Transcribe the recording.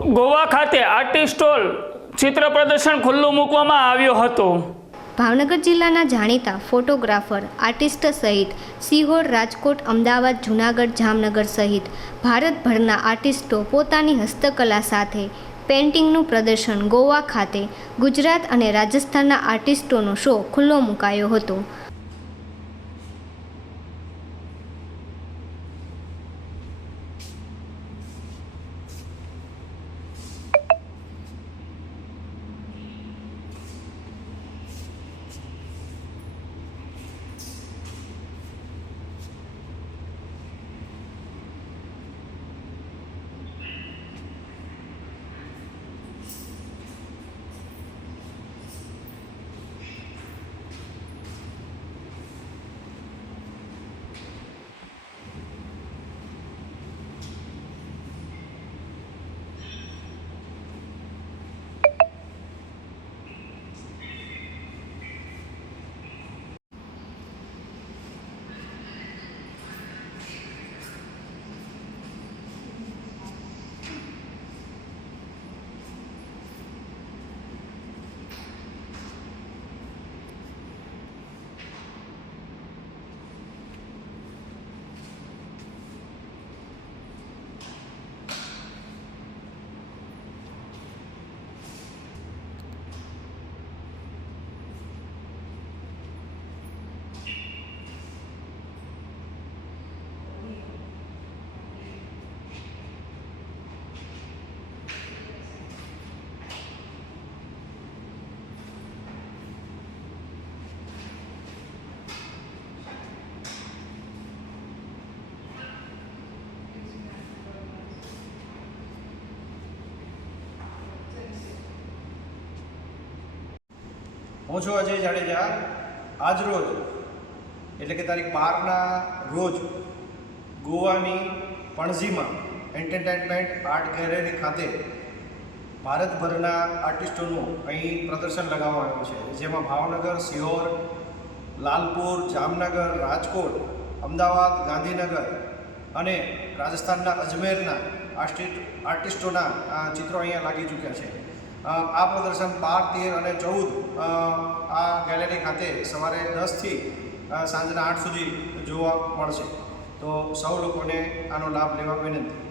ગોવા ખાતે artist stall ચિત્ર પ્રદર્શન ખુલ્લું મૂકવામાં આવ્યો હતો. ભાવનગર જિલ્લાના જાણીતા ફોટોગ્રાફર, આર્ટિસ્ટ સહિત સિહોર, રાજકોટ, અમદાવાદ, જૂનાગઢ, જામનગર સહિત ભારતભરના આર્ટિસ્ટો પોતાની હસ્તકલા સાથે પેઇન્ટિંગનું પ્રદર્શન ગોવા ખાતે ગુજરાત અને રાજસ્થાનના આર્ટિસ્ટોનો શો ખુલ્લો મુકાયો હતો. હું છું અજય જાડેજા. આજ રોજ, એટલે કે તારીખ બારના રોજ, ગોવાની પણજીમાં એન્ટરટેનમેન્ટ આર્ટ ગેલેરી ખાતે ભારતભરના આર્ટિસ્ટોનું અહીં પ્રદર્શન લગાવવામાં આવ્યું છે. જેમાં ભાવનગર, સિહોર, લાલપુર, જામનગર, રાજકોટ, અમદાવાદ, ગાંધીનગર અને રાજસ્થાનના અજમેરના આર્ટિસ્ટોના આ ચિત્રો અહીંયા લાગી ચૂક્યા છે. આ પ્રદર્શન બાર, તેર અને ચૌદ આ ગેલેરી ખાતે સવારે દસથી સાંજના આઠ સુધી જોવા મળશે. તો સૌ લોકોને આનો લાભ લેવા વિનંતી.